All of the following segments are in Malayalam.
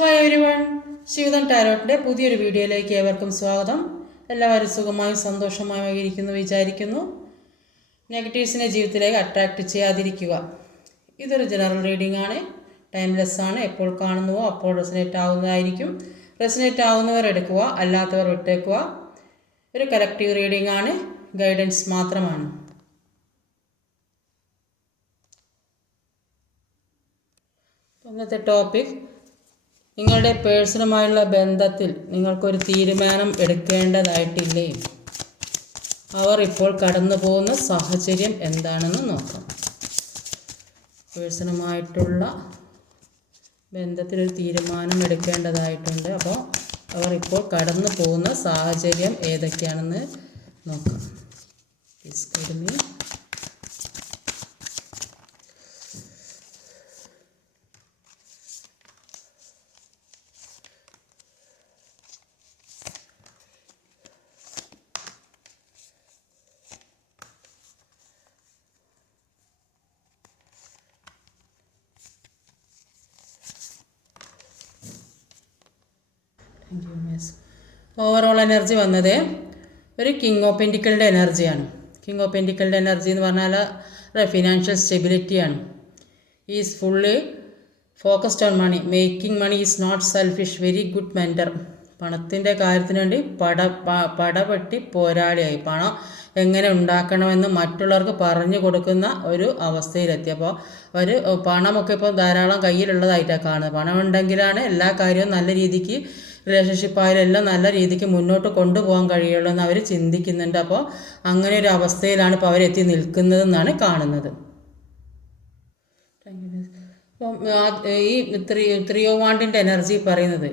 ഹായ് എവരി വൺ ശിവദൻ ടാരോട്ടിന്റെ പുതിയൊരു വീഡിയോയിലേക്ക് ഏവർക്കും സ്വാഗതം. എല്ലാവരും സുഖമായും സന്തോഷമായും ഇരിക്കുന്നു വിചാരിക്കുന്നു. നെഗറ്റീവ്സിനെ ജീവിതത്തിലേക്ക് അട്രാക്റ്റ് ചെയ്യാതിരിക്കുക. ഇതൊരു ജനറൽ റീഡിംഗ് ആണ്. ടൈംലെസ് ആണ്. എപ്പോൾ കാണുന്നുവോ അപ്പോൾ റെസിനേറ്റ് ആവുന്നതായിരിക്കും. റെസിനേറ്റ് ആവുന്നവർ എടുക്കുക അല്ലാത്തവർ വിട്ടേക്കുക. ഒരു കലക്റ്റീവ് റീഡിംഗ് ആണ്. ഗൈഡൻസ് മാത്രമാണ്. ഇന്നത്തെ ടോപ്പിക് നിങ്ങളുടെ പേഴ്സണുമായുള്ള ബന്ധത്തിൽ നിങ്ങൾക്കൊരു തീരുമാനം എടുക്കേണ്ടതായിട്ടില്ലേ? അവർ ഇപ്പോൾ കടന്നു പോകുന്ന സാഹചര്യം എന്താണെന്ന് നോക്കാം. പേഴ്സണുമായിട്ടുള്ള ബന്ധത്തിലൊരു തീരുമാനം എടുക്കേണ്ടതായിട്ടുണ്ട്. അപ്പോൾ അവർ ഇപ്പോൾ കടന്നു പോകുന്ന സാഹചര്യം ഏതൊക്കെയാണെന്ന് നോക്കാം. പ്ലീസ് ഓവറോൾ എനർജി വന്നത് ഒരു കിങ് ഓഫ് പെന്റിക്കളുടെ എനർജിയാണ് കിങ് ഓഫ് പെന്റിക്കളുടെ എനർജി എന്ന് പറഞ്ഞാൽ financial സ്റ്റെബിലിറ്റിയാണ് is full focused on money making money is not selfish very good mentor പണത്തിന്റെ കാര്യത്തിന് വേണ്ടി പട പടപെട്ടി പോരാളിയായി. പണം എങ്ങനെ ഉണ്ടാക്കണമെന്ന് മറ്റുള്ളവർക്ക് പറഞ്ഞു കൊടുക്കുന്ന ഒരു അവസ്ഥയിലെത്തി. അപ്പോൾ ഒരു പണമൊക്കെ ഇപ്പോൾ ധാരാളം കയ്യിലുള്ളതായിട്ടാണ് കാണുന്നത്. പണം ഉണ്ടെങ്കിലാണ് എല്ലാ കാര്യവും നല്ല രീതിക്ക് റിലേഷൻഷിപ്പ് ആയാലും എല്ലാം നല്ല രീതിക്ക് മുന്നോട്ട് കൊണ്ടുപോകാൻ കഴിയുള്ളൂ എന്ന് അവർ ചിന്തിക്കുന്നുണ്ട്. അപ്പോൾ അങ്ങനെ ഒരു അവസ്ഥയിലാണ് ഇപ്പോൾ അവരെത്തി നിൽക്കുന്നതെന്നാണ് കാണുന്നത്. അപ്പം ഈ ത്രീ ത്രിയോ വാണ്ടിന്റെ എനർജി പറയുന്നത്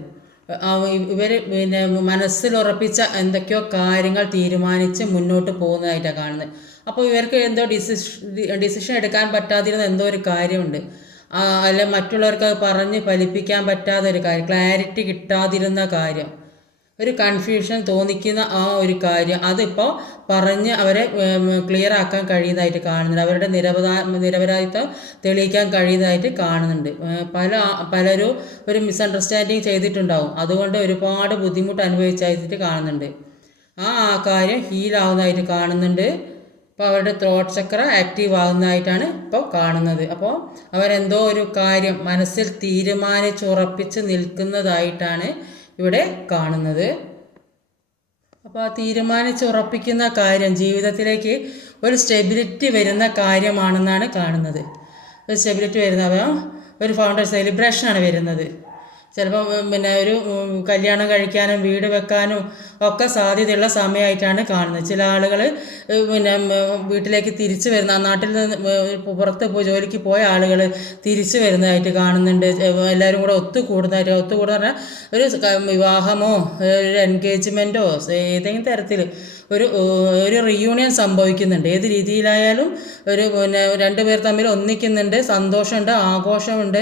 ഇവർ പിന്നെ മനസ്സിൽ ഉറപ്പിച്ച എന്തൊക്കെയോ കാര്യങ്ങൾ തീരുമാനിച്ച് മുന്നോട്ട് പോകുന്നതായിട്ടാണ് കാണുന്നത്. അപ്പോൾ ഇവർക്ക് എന്തോ ഡിസിഷൻ ഡിസിഷൻ എടുക്കാൻ പറ്റാതിരുന്ന എന്തോ ഒരു കാര്യമുണ്ട്. അല്ല മറ്റുള്ളവർക്ക് പറഞ്ഞ് ഫലിപ്പിക്കാൻ പറ്റാത്ത ഒരു കാര്യം ക്ലാരിറ്റി കിട്ടാതിരുന്ന കാര്യം. ഒരു കൺഫ്യൂഷൻ തോന്നിക്കുന്ന ആ ഒരു കാര്യം. അതിപ്പോൾ പറഞ്ഞ് അവരെ ക്ലിയർ ആക്കാൻ കഴിയുന്നതായിട്ട് കാണുന്നുണ്ട്. അവരുടെ നിരപരാ നിരപരാധിത്വം തെളിയിക്കാൻ കഴിയുന്നതായിട്ട് കാണുന്നുണ്ട്. പല പലരും ഒരു മിസ്അണ്ടർസ്റ്റാൻഡിങ് ചെയ്തിട്ടുണ്ടാവും. അതുകൊണ്ട് ഒരുപാട് ബുദ്ധിമുട്ട് അനുഭവിച്ചായിട്ട് കാണുന്നുണ്ട്. ആ ആ കാര്യം ഹീലാവുന്നതായിട്ട് കാണുന്നുണ്ട്. ഇപ്പോൾ അവരുടെ ത്രോട്ട് ചക്ര ആക്റ്റീവ് ആകുന്നതായിട്ടാണ് ഇപ്പോൾ കാണുന്നത്. അപ്പോൾ അവരെന്തോ ഒരു കാര്യം മനസ്സിൽ തീരുമാനിച്ചുറപ്പിച്ച് നിൽക്കുന്നതായിട്ടാണ് ഇവിടെ കാണുന്നത്. അപ്പോൾ ആ തീരുമാനിച്ചുറപ്പിക്കുന്ന കാര്യം ജീവിതത്തിലേക്ക് ഒരു സ്റ്റെബിലിറ്റി വരുന്ന കാര്യമാണെന്നാണ് കാണുന്നത്. ഒരു സ്റ്റെബിലിറ്റി വരുന്ന അപ്പോൾ ഒരു ഫൗണ്ടർ സെലിബ്രേഷനാണ് വരുന്നത്. ചിലപ്പോൾ പിന്നെ ഒരു കല്യാണം കഴിക്കാനും വീട് വെക്കാനും ഒക്കെ സാധ്യതയുള്ള സമയമായിട്ടാണ് കാണുന്നത്. ചില ആളുകൾ പിന്നെ വീട്ടിലേക്ക് തിരിച്ചു വരുന്ന നാട്ടിൽ നിന്ന് പുറത്ത് പോയി ജോലിക്ക് പോയ ആളുകൾ തിരിച്ചു വരുന്നതായിട്ട് കാണുന്നുണ്ട്. എല്ലാവരും കൂടെ ഒത്തുകൂടുന്നതായിട്ട് ഒത്തുകൂടുന്ന ഒരു വിവാഹമോ ഒരു എൻഗേജ്മെന്റോ ഏതെങ്കിലും തരത്തിൽ ഒരു ഒരു റിയൂണിയൻ സംഭവിക്കുന്നുണ്ട്. ഏത് രീതിയിലായാലും ഒരു പിന്നെ രണ്ട് പേർ തമ്മിൽ ഒന്നിക്കുന്നുണ്ട്. സന്തോഷമുണ്ട് ആഘോഷമുണ്ട്.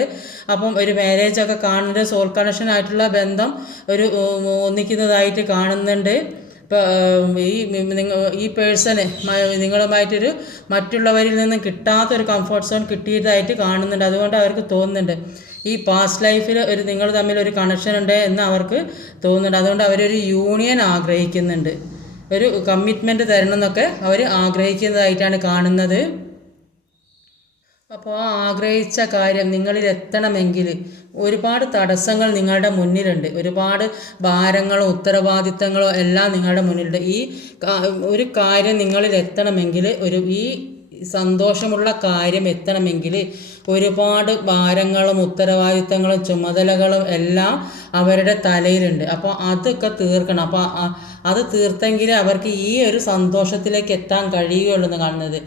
അപ്പം ഒരു മാരേജ് ഒക്കെ കാണുന്നുണ്ട്. സോൾ കണക്ഷൻ ആയിട്ടുള്ള ബന്ധം ഒരു ഒന്നിക്കുന്നതായിട്ട് കാണുന്നുണ്ട്. ഇപ്പോൾ ഈ നിങ്ങൾ ഈ പേഴ്സണ് നിങ്ങളുമായിട്ടൊരു മറ്റുള്ളവരിൽ നിന്നും കിട്ടാത്തൊരു കംഫർട്ട് സോൺ കിട്ടിയതായിട്ട് കാണുന്നുണ്ട്. അതുകൊണ്ട് അവർക്ക് തോന്നുന്നുണ്ട്. ഈ പാസ്റ്റ് ലൈഫിൽ ഒരു നിങ്ങൾ തമ്മിൽ ഒരു കണക്ഷൻ ഉണ്ട് എന്ന് അവർക്ക് തോന്നുന്നുണ്ട്. അതുകൊണ്ട് അവരൊരു യൂണിയൻ ആഗ്രഹിക്കുന്നുണ്ട്. ഒരു കമ്മിറ്റ്മെന്റ് തരണം എന്നൊക്കെ അവർ ആഗ്രഹിക്കുന്നതായിട്ടാണ് കാണുന്നത്. അപ്പോൾ ആ ആഗ്രഹിച്ച കാര്യം നിങ്ങളിൽ എത്തണമെങ്കിൽ ഒരുപാട് തടസ്സങ്ങൾ നിങ്ങളുടെ മുന്നിലുണ്ട്. ഒരുപാട് ഭാരങ്ങളോ ഉത്തരവാദിത്തങ്ങളോ എല്ലാം നിങ്ങളുടെ മുന്നിലുണ്ട്. ഈ ഒരു കാര്യം നിങ്ങളിൽ എത്തണമെങ്കിൽ ഒരു ഈ സന്തോഷമുള്ള കാര്യം എത്തണമെങ്കിൽ ഒരുപാട് ഭാരങ്ങളും ഉത്തരവാദിത്തങ്ങളും ചുമതലകളും എല്ലാം അവരുടെ തലയിലുണ്ട്. അപ്പോൾ അതൊക്കെ തീർക്കണം. അപ്പോൾ അത് തീർത്തെങ്കിലേ അവർക്ക് ഈ ഒരു സന്തോഷത്തിലേക്ക് എത്താൻ കഴിയുകയുള്ളൂ എന്ന് കാണുന്നത്.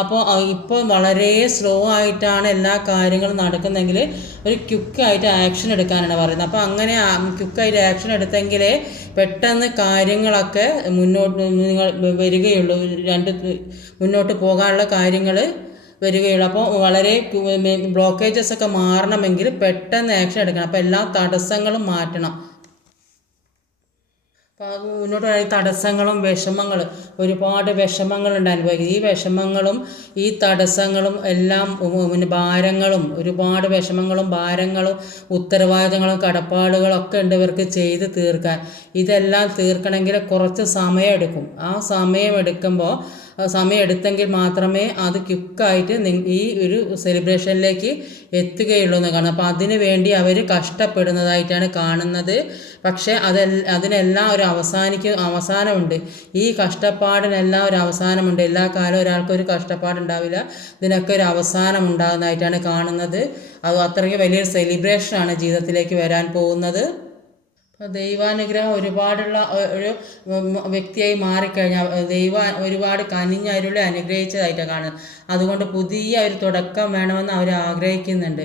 അപ്പോൾ ഇപ്പോൾ വളരെ സ്ലോ ആയിട്ടാണ് എല്ലാ കാര്യങ്ങളും നടക്കുന്നെങ്കിൽ ഒരു ക്യുക്കായിട്ട് ആക്ഷൻ എടുക്കാനാണ് പറയുന്നത്. അപ്പോൾ അങ്ങനെ ക്യുക്കായിട്ട് ആക്ഷൻ എടുത്തെങ്കിലേ പെട്ടെന്ന് കാര്യങ്ങളൊക്കെ മുന്നോട്ട് നിങ്ങൾ വരികയുള്ളൂ. രണ്ട് മുന്നോട്ട് പോകാനുള്ള കാര്യങ്ങൾ വരികയുള്ളൂ. അപ്പോൾ വളരെ ബ്ലോക്കേജസ് ഒക്കെ മാറണമെങ്കിൽ പെട്ടെന്ന് ആക്ഷൻ എടുക്കണം. അപ്പോൾ എല്ലാ തടസ്സങ്ങളും മാറ്റണം. അപ്പോൾ അത് മുന്നോട്ട് പോയ തടസ്സങ്ങളും വിഷമങ്ങളും ഒരുപാട് വിഷമങ്ങളുണ്ട് അനുഭവിക്കുന്നത് ഈ വിഷമങ്ങളും ഈ തടസ്സങ്ങളും എല്ലാം പിന്നെ ഭാരങ്ങളും ഒരുപാട് വിഷമങ്ങളും ഭാരങ്ങളും ഉത്തരവാദിത്തങ്ങളും കടപ്പാടുകളും ഒക്കെ ഉണ്ട് ഇവർക്ക് ചെയ്ത് തീർക്കാൻ. ഇതെല്ലാം തീർക്കണമെങ്കിൽ കുറച്ച് സമയമെടുക്കും ആ സമയം എടുക്കുമ്പോൾ സമയം എടുത്തെങ്കിൽ മാത്രമേ അത് ക്യുക്കായിട്ട് ഈ ഒരു സെലിബ്രേഷനിലേക്ക് എത്തുകയുള്ളൂ എന്ന് കാണാം. അപ്പോൾ അതിന് വേണ്ടി അവർ കഷ്ടപ്പെടുന്നതായിട്ടാണ് കാണുന്നത്. പക്ഷേ അതെ അതിനെല്ലാം ഒരു അവസാനിക്കും അവസാനമുണ്ട്. ഈ കഷ്ടപ്പാടിനെല്ലാം ഒരു അവസാനമുണ്ട്. എല്ലാ കാലവും ഒരാൾക്കൊരു കഷ്ടപ്പാടുണ്ടാവില്ല. ഇതിനൊക്കെ ഒരു അവസാനം ഉണ്ടാകുന്നതായിട്ടാണ് കാണുന്നത്. അത് അത്രയ്ക്ക് വലിയൊരു സെലിബ്രേഷനാണ് ജീവിതത്തിലേക്ക് വരാൻ പോകുന്നത്. അപ്പോൾ ദൈവാനുഗ്രഹം ഒരുപാടുള്ള ഒരു വ്യക്തിയായി മാറിക്കഴിഞ്ഞാൽ ദൈവ ഒരുപാട് കനിഞ്ഞരുളെ അനുഗ്രഹിച്ചതായിട്ടാണ് കാണുന്നത്. അതുകൊണ്ട് പുതിയ ഒരു തുടക്കം വേണമെന്ന് അവർ ആഗ്രഹിക്കുന്നുണ്ട്.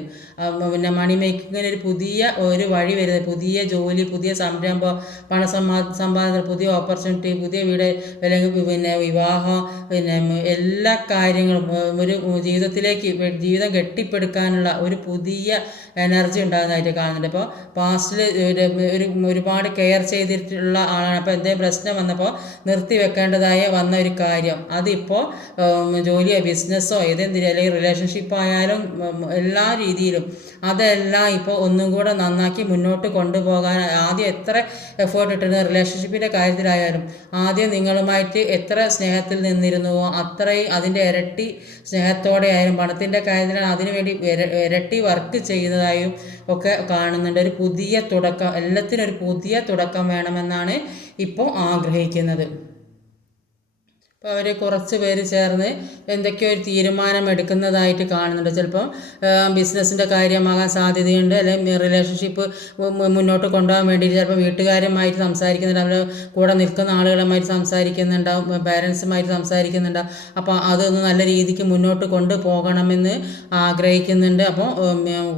പിന്നെ മണി മേക്കിങ്ങിന് ഒരു പുതിയ ഒരു വഴി വരുന്നത് പുതിയ ജോലി പുതിയ സംരംഭം പണ സമ്പാ പുതിയ ഓപ്പർച്യൂണിറ്റി പുതിയ വീട് അല്ലെങ്കിൽ പിന്നെ വിവാഹം പിന്നെ എല്ലാ കാര്യങ്ങളും ഒരു ജീവിതത്തിലേക്ക് ജീവിതം കെട്ടിപ്പടുക്കാനുള്ള ഒരു പുതിയ എനർജി ഉണ്ടാകുന്നതായിട്ട് കാണുന്നുണ്ട്. അപ്പോൾ പാസ്റ്റിൽ ഒരു ഒരുപാട് കെയർ ചെയ്തിട്ടുള്ള ആളാണ്. അപ്പോൾ എന്തെങ്കിലും പ്രശ്നം വന്നപ്പോൾ നിർത്തി വെക്കേണ്ടതായ വന്ന ഒരു കാര്യം. അതിപ്പോൾ ജോലിയോ ബിസിനസ്സോ ഏതെന്തിനും അല്ലെങ്കിൽ റിലേഷൻഷിപ്പ് ആയാലും എല്ലാ രീതിയിലും അതെല്ലാം ഇപ്പോൾ ഒന്നും കൂടെ നന്നാക്കി മുന്നോട്ട് കൊണ്ടുപോകാൻ ആദ്യം എത്ര എഫേർട്ട് ഇട്ടിരുന്ന റിലേഷൻഷിപ്പിന്റെ കാര്യത്തിലായാലും ആദ്യം നിങ്ങളുമായിട്ട് എത്ര സ്നേഹത്തിൽ നിന്നിരുന്നുവോ അത്രയും അതിന്റെ ഇരട്ടി സ്നേഹത്തോടെ ആയാലും പണത്തിന്റെ കാര്യത്തിലാണ് അതിനുവേണ്ടി ഇര- ഇരട്ടി വർക്ക് ചെയ്യുന്നതായും ഒക്കെ കാണുന്നുണ്ട്. ഒരു പുതിയ തുടക്കം എല്ലാത്തിനും ഒരു പുതിയ തുടക്കം വേണമെന്നാണ് ഇപ്പോൾ ആഗ്രഹിക്കുന്നത്. അപ്പോൾ അവർ കുറച്ച് പേര് ചേർന്ന് എന്തൊക്കെയോ ഒരു തീരുമാനം എടുക്കുന്നതായിട്ട് കാണുന്നുണ്ട്. ചിലപ്പം ബിസിനസ്സിന്റെ കാര്യമാകാൻ സാധ്യതയുണ്ട്. അല്ലെങ്കിൽ റിലേഷൻഷിപ്പ് മുന്നോട്ട് കൊണ്ടുപോകാൻ വേണ്ടിയിട്ട് ചിലപ്പോൾ വീട്ടുകാരുമായിട്ട് സംസാരിക്കുന്നുണ്ട്. അവരുടെ കൂടെ നിൽക്കുന്ന ആളുകളുമായിട്ട് സംസാരിക്കുന്നുണ്ടാവും. പേരൻസുമായിട്ട് സംസാരിക്കുന്നുണ്ടാവും. അപ്പോൾ അതൊന്ന് നല്ല രീതിക്ക് മുന്നോട്ട് കൊണ്ടുപോകണമെന്ന് ആഗ്രഹിക്കുന്നുണ്ട്. അപ്പോൾ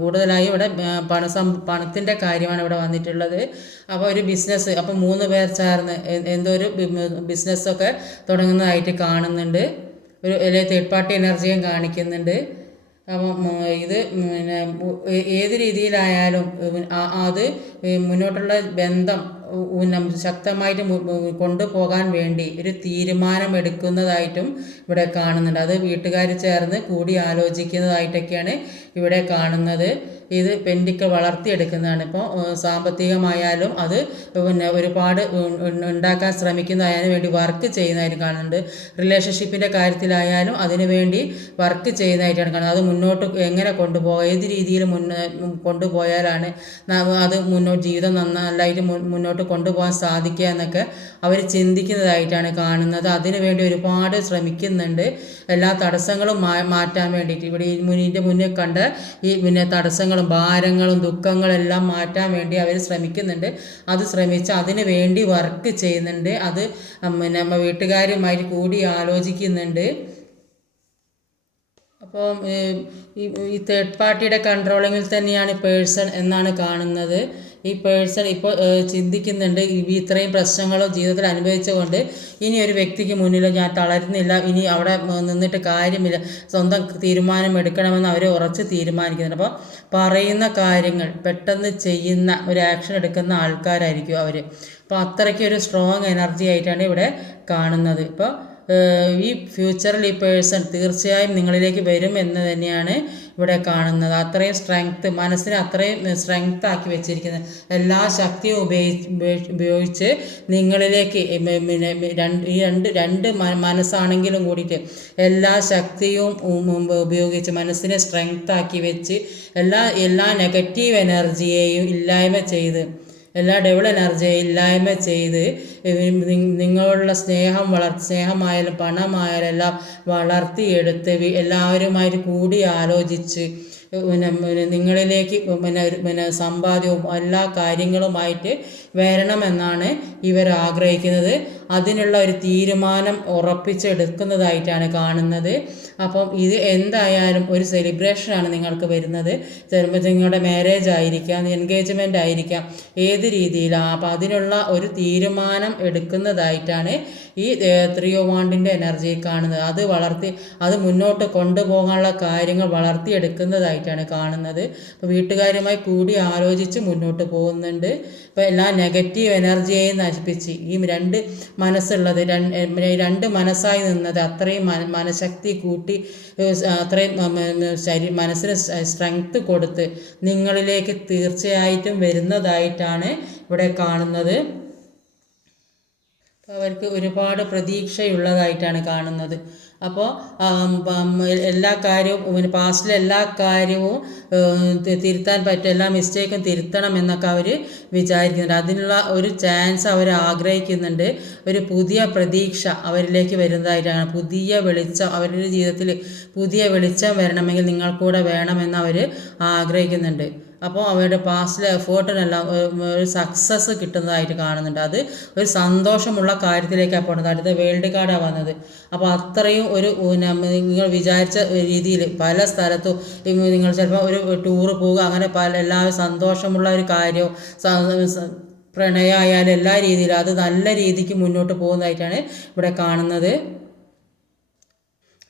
കൂടുതലായും ഇവിടെ പണസം പണത്തിന്റെ കാര്യമാണ് ഇവിടെ വന്നിട്ടുള്ളത്. അപ്പോൾ ഒരു ബിസിനസ് അപ്പോൾ മൂന്ന് പേർ ചേർന്ന് എന്തോ ഒരു ബിസിനസ്സൊക്കെ തുടങ്ങുന്നതായിട്ട് കാണുന്നുണ്ട്. ഒരു തേർഡ് പാർട്ടി എനർജിയും കാണിക്കുന്നുണ്ട്. അപ്പം ഇത് പിന്നെ ഏത് രീതിയിലായാലും അത് മുന്നോട്ടുള്ള ബന്ധം ശക്തമായിട്ട് കൊണ്ടുപോകാൻ വേണ്ടി ഒരു തീരുമാനമെടുക്കുന്നതായിട്ടും ഇവിടെ കാണുന്നുണ്ട്. അത് വീട്ടുകാർ ചേർന്ന് കൂടി ആലോചിക്കുന്നതായിട്ടൊക്കെയാണ് ഇവിടെ കാണുന്നത്. ഇത് പെൻഡിക്കൽ വളർത്തിയെടുക്കുന്നതാണ്. ഇപ്പോൾ സാമ്പത്തികമായാലും അത് പിന്നെ ഒരുപാട് ഉണ്ടാക്കാൻ ശ്രമിക്കുന്നതിന് വേണ്ടി വർക്ക് ചെയ്യുന്നതായിട്ട് കാണുന്നുണ്ട്. റിലേഷൻഷിപ്പിന്റെ കാര്യത്തിലായാലും അതിനു വേണ്ടി വർക്ക് ചെയ്യുന്നതായിട്ടാണ് കാണുന്നത്. അത് മുന്നോട്ട് എങ്ങനെ കൊണ്ടുപോകാം? ഏത് രീതിയിൽ മുന്നേ കൊണ്ടുപോയാലാണ് അത് മുന്നോട്ട് ജീവിതം നന്നായിട്ട് മുന്നോട്ട് മുന്നോട്ട് കൊണ്ടുപോകാൻ സാധിക്കുക എന്നൊക്കെ അവർ ചിന്തിക്കുന്നതായിട്ടാണ് കാണുന്നത്. അതിനുവേണ്ടി ഒരുപാട് ശ്രമിക്കുന്നുണ്ട്. എല്ലാ തടസ്സങ്ങളും മാറ്റാൻ വേണ്ടിയിട്ട്. ഇവിടെ ഈ മുന്നിന്റെ മുന്നിൽ കണ്ട ഈ പിന്നെ തടസ്സങ്ങളും ഭാരങ്ങളും ദുഃഖങ്ങളും എല്ലാം മാറ്റാൻ വേണ്ടി അവർ ശ്രമിക്കുന്നുണ്ട്. അത് ശ്രമിച്ച് അതിന് വേണ്ടി വർക്ക് ചെയ്യുന്നുണ്ട്. അത് പിന്നെ വീട്ടുകാരുമായിട്ട് കൂടി ആലോചിക്കുന്നുണ്ട്. അപ്പോൾ ഈ തേർഡ് പാർട്ടിയുടെ കൺട്രോളിങ്ങിൽ തന്നെയാണ് പേഴ്സൺ എന്നാണ് കാണുന്നത്. ഈ പേഴ്സൺ ഇപ്പോൾ ചിന്തിക്കുന്നുണ്ട് ഇത്രയും പ്രശ്നങ്ങളും ജീവിതത്തിൽ അനുഭവിച്ചുകൊണ്ട് ഇനി ഒരു വ്യക്തിക്ക് മുന്നിൽ ഞാൻ തളരുന്നില്ല ഇനി അവിടെ നിന്നിട്ട് കാര്യമില്ല സ്വന്തം തീരുമാനം എടുക്കണമെന്ന് അവർ ഉറച്ച് തീരുമാനിക്കുന്നുണ്ട്. അപ്പോൾ പറയുന്ന കാര്യങ്ങൾ പെട്ടെന്ന് ചെയ്യുന്ന ഒരു ആക്ഷൻ എടുക്കുന്ന ആൾക്കാരായിരിക്കും അവർ അപ്പോൾ അത്രയ്ക്ക് ഒരു സ്ട്രോങ് എനർജി ആയിട്ടാണ് ഇവിടെ കാണുന്നത്. ഇപ്പോൾ ഈ ഫ്യൂച്ചറിൽ ഈ പേഴ്സൺ തീർച്ചയായും നിങ്ങളിലേക്ക് വരും എന്ന് തന്നെയാണ് ഇവിടെ കാണുന്നത്. അത്രയും സ്ട്രെങ്ത്ത് മനസ്സിനെ അത്രയും സ്ട്രെങ്ത് ആക്കി വെച്ചിരിക്കുന്നത് എല്ലാ ശക്തിയും ഉപയോഗിച്ച് ഉപയോഗിച്ച് നിങ്ങളിലേക്ക് പിന്നെ രണ്ട് ഈ രണ്ട് രണ്ട് മനസ്സാണെങ്കിലും കൂടിയിട്ട് എല്ലാ ശക്തിയും ഉപയോഗിച്ച് മനസ്സിനെ സ്ട്രെങ്ത് ആക്കി വെച്ച് എല്ലാ എല്ലാ നെഗറ്റീവ് എനർജിയെയും ഇല്ലായ്മ ചെയ്ത് എല്ലാ ഡബിൾ എനർജി? ഇല്ലായ്മ ചെയ്ത് നിങ്ങളുള്ള സ്നേഹം വളർ സ്നേഹമായാലും പണമായാലും എല്ലാം വളർത്തിയെടുത്ത് എല്ലാവരുമായിട്ട് കൂടി ആലോചിച്ച് പിന്നെ നിങ്ങളിലേക്ക് പിന്നെ പിന്നെ സമ്പാദ്യവും എല്ലാ കാര്യങ്ങളുമായിട്ട് വരണമെന്നാണ് ഇവർ ആഗ്രഹിക്കുന്നത്. അതിനുള്ള ഒരു തീരുമാനം ഉറപ്പിച്ചെടുക്കുന്നതായിട്ടാണ് കാണുന്നത്. അപ്പം ഇത് എന്തായാലും ഒരു സെലിബ്രേഷനാണ് നിങ്ങൾക്ക് വരുന്നത്. ചിലപ്പോൾ നിങ്ങളുടെ മാരേജ് ആയിരിക്കാം എൻഗേജ്മെന്റ് ആയിരിക്കാം ഏത് രീതിയിലാണ് അപ്പം അതിനുള്ള ഒരു തീരുമാനം എടുക്കുന്നതായിട്ടാണ് ഈ ത്രിയോ വാണ്ടിന്റെ എനർജി കാണുന്നത്. അത് വളർത്തി അത് മുന്നോട്ട് കൊണ്ടുപോകാനുള്ള കാര്യങ്ങൾ വളർത്തിയെടുക്കുന്നതായിട്ടാണ് കാണുന്നത്. അപ്പോൾ വീട്ടുകാരുമായി കൂടി ആലോചിച്ച് മുന്നോട്ട് പോകുന്നുണ്ട്. ഇപ്പോൾ എല്ലാ നെഗറ്റീവ് എനർജിയെ നശിപ്പിച്ച്. ഈ രണ്ട് മനസ്സുള്ളത് രണ്ട് മനസ്സായി നിന്നത് അത്രയും മന മനഃശക്തി കൂട്ടി അത്രയും ശരീ മനസ്സിന് സ്ട്രെങ്ത് കൊടുത്ത് നിങ്ങളിലേക്ക് തീർച്ചയായിട്ടും വരുന്നതായിട്ടാണ് ഇവിടെ കാണുന്നത്. അവർക്ക് ഒരുപാട് പ്രതീക്ഷയുള്ളതായിട്ടാണ് കാണുന്നത്. അപ്പോൾ എല്ലാ കാര്യവും പിന്നെ പാസ്റ്റിലെ എല്ലാ കാര്യവും തിരുത്താൻ പറ്റും എല്ലാ മിസ്റ്റേക്കും തിരുത്തണം എന്നൊക്കെ അവർ വിചാരിക്കുന്നുണ്ട്. അതിനുള്ള ഒരു ചാൻസ് അവർ ആഗ്രഹിക്കുന്നുണ്ട്. ഒരു പുതിയ പ്രതീക്ഷ അവരിലേക്ക് വരുന്നതായിട്ടാണ്. പുതിയ വെളിച്ചം അവരുടെ ജീവിതത്തിൽ പുതിയ വെളിച്ചം വരണമെങ്കിൽ നിങ്ങൾ കൂടെ വേണമെന്ന് അവർ ആഗ്രഹിക്കുന്നുണ്ട്. അപ്പോൾ അവരുടെ പാസ്റ്റിലെ എഫേർട്ടിനെല്ലാം ഒരു സക്സസ് കിട്ടുന്നതായിട്ട് കാണുന്നുണ്ട്. അത് ഒരു സന്തോഷമുള്ള കാര്യത്തിലേക്കാണ് പോകുന്നത് അടുത്ത വേൾഡ് കാർഡാണ് വന്നത്. അപ്പോൾ അത്രയും ഒരു നിങ്ങൾ വിചാരിച്ച രീതിയിൽ പല സ്ഥലത്തും നിങ്ങൾ ചിലപ്പോൾ ഒരു ടൂറ് പോവുക അങ്ങനെ പല എല്ലാവരും സന്തോഷമുള്ള ഒരു കാര്യവും പ്രണയമായാലും എല്ലാ രീതിയിലും അത് നല്ല രീതിക്ക് മുന്നോട്ട് പോകുന്നതായിട്ടാണ് ഇവിടെ കാണുന്നത്.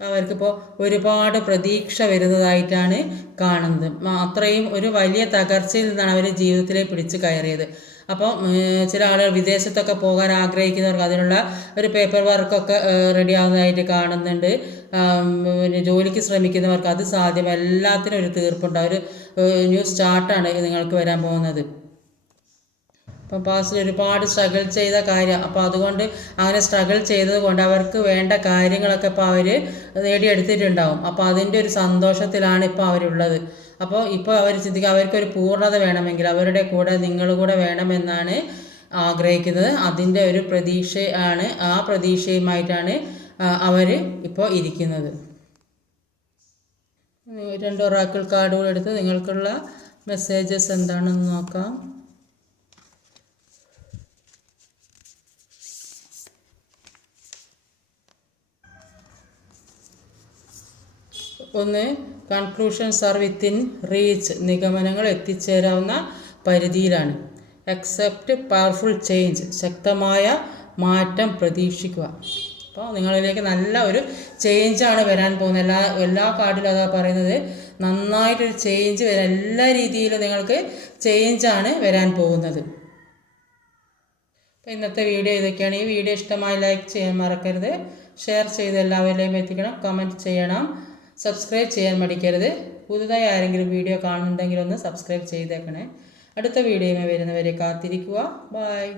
അവർക്കിപ്പോൾ ഒരുപാട് പ്രതീക്ഷ വരുന്നതായിട്ടാണ് കാണുന്നത്. അത്രയും ഒരു വലിയ തകർച്ചയിൽ നിന്നാണ് അവർ ജീവിതത്തിലേക്ക് പിടിച്ചു കയറിയത്. അപ്പോൾ ചില ആളുകൾ വിദേശത്തൊക്കെ പോകാൻ ആഗ്രഹിക്കുന്നവർക്ക് അതിനുള്ള ഒരു പേപ്പർ വർക്കൊക്കെ റെഡി ആവുന്നതായിട്ട് കാണുന്നുണ്ട്. പിന്നെ ജോലിക്ക് ശ്രമിക്കുന്നവർക്ക് അത് സാധ്യം എല്ലാത്തിനും ഒരു തീർപ്പുണ്ട്. ഒരു ന്യൂ സ്റ്റാർട്ടാണ് നിങ്ങൾക്ക് വരാൻ പോകുന്നത്. അപ്പം പാസ്റ്റിൽ ഒരുപാട് സ്ട്രഗിൾ ചെയ്ത കാര്യം. അപ്പോൾ അതുകൊണ്ട് അങ്ങനെ സ്ട്രഗിൾ ചെയ്തത് കൊണ്ട് അവർക്ക് വേണ്ട കാര്യങ്ങളൊക്കെ ഇപ്പോൾ അവർ നേടിയെടുത്തിട്ടുണ്ടാവും. അപ്പോൾ അതിന്റെ ഒരു സന്തോഷത്തിലാണ് ഇപ്പോൾ അവരുള്ളത്. അപ്പോൾ ഇപ്പോൾ അവർ ചിന്തിക്കുക അവർക്കൊരു പൂർണത വേണമെങ്കിൽ അവരുടെ കൂടെ നിങ്ങൾ കൂടെ വേണമെന്നാണ് ആഗ്രഹിക്കുന്നത്. അതിന്റെ ഒരു പ്രതീക്ഷ ആണ് ആ പ്രതീക്ഷയുമായിട്ടാണ് അവർ ഇപ്പോൾ ഇരിക്കുന്നത്. രണ്ട് ഒറാക്കിൾ കാർഡുകൾ എടുത്ത് നിങ്ങൾക്കുള്ള മെസ്സേജസ് എന്താണെന്ന് നോക്കാം. ഒന്ന് കൺക്ലൂഷൻസ് ആർ വിത്തിൻ റീച്ച് നിഗമനങ്ങൾ എത്തിച്ചേരാവുന്ന പരിധിയിലാണ്. എക്സെപ്റ്റ് പവർഫുൾ ചേഞ്ച് ശക്തമായ മാറ്റം പ്രതീക്ഷിക്കുക. അപ്പോൾ നിങ്ങളിലേക്ക് നല്ല ഒരു ചേഞ്ചാണ് വരാൻ പോകുന്നത്. എല്ലാ എല്ലാ കാർഡിലും അതാ പറയുന്നത്. നന്നായിട്ടൊരു ചേഞ്ച് വരാൻ എല്ലാ രീതിയിലും നിങ്ങൾക്ക് ചേഞ്ചാണ് വരാൻ പോകുന്നത്. അപ്പോൾ ഇന്നത്തെ വീഡിയോ ഇതൊക്കെയാണ്. ഈ വീഡിയോ ഇഷ്ടമായി ലൈക്ക് ചെയ്യാൻ മറക്കരുത്. ഷെയർ ചെയ്ത് എല്ലാവരിലേയും എത്തിക്കണം. കമന്റ് ചെയ്യണം. സബ്സ്ക്രൈബ് ചെയ്യാൻ മടിക്കരുത്. പുതുതായി ആരെങ്കിലും വീഡിയോ കാണുന്നുണ്ടെങ്കിൽ ഒന്ന് സബ്സ്ക്രൈബ് ചെയ്തേക്കണേ. അടുത്ത വീഡിയോയുമായി വരുന്നവരെ കാത്തിരിക്കുക. ബായ്